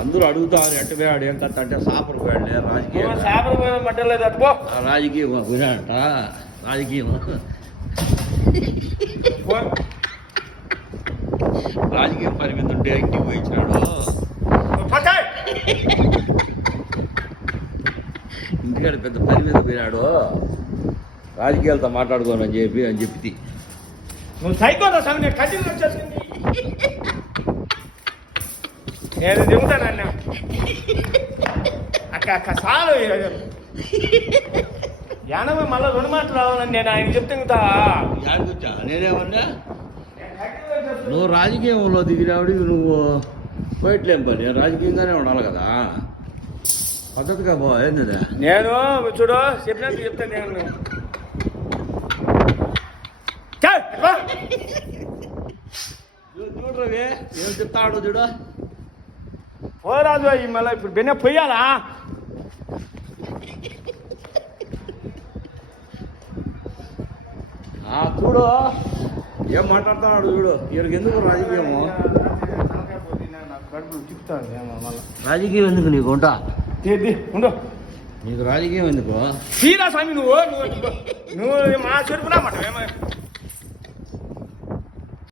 అందరూ అడుగుతారు ఎట్ట పోయాడు ఏం కథ అంటే సాపర్ పోయాడులే రాజకీయం సాపర్ పోయిన మట్టలేదు అట్టుకో రాజకీయం పోయాడట రాజకీయం రాజకీయం పని మీద ఉంటే ఇంటికి పోయించినాడు ఇంటికాడ పెద్ద పని మీద పోయినాడు రాజకీయాలతో మాట్లాడుకోనని చెప్పి నువ్వు సైకోదా సమయం నేను కట్టింగ్ వచ్చేసింది నేను దిగుతానన్నా అక్క చాలు యానమే మళ్ళీ 2 మాటలు రావాలని నేను ఆయన చెప్తా కూర్చా నేనేమన్నా నువ్వు రాజకీయంలో దిగినాడు నువ్వు పోయట్లేం పని రాజకీయంగానే ఉండాలి కదా పద్ధతిగా పో ఏంది నేను చూడు చెప్పినట్టు చెప్తాను నేను చూడు రవి ఏం చెప్తాడు చూడు పోరాదు ఈ మళ్ళీ ఇప్పుడు బెన్న పొయ్యాలా చూడు ఏం మాట్లాడుతున్నాడు చూడు వీరికి ఎందుకు రాజకీయము రాజకీయం ఎందుకు నీకు ఉంటా ఉండు నీకు రాజకీయం ఎందుకు తీరా స్వామి నువ్వు మా చెరుపునా మాట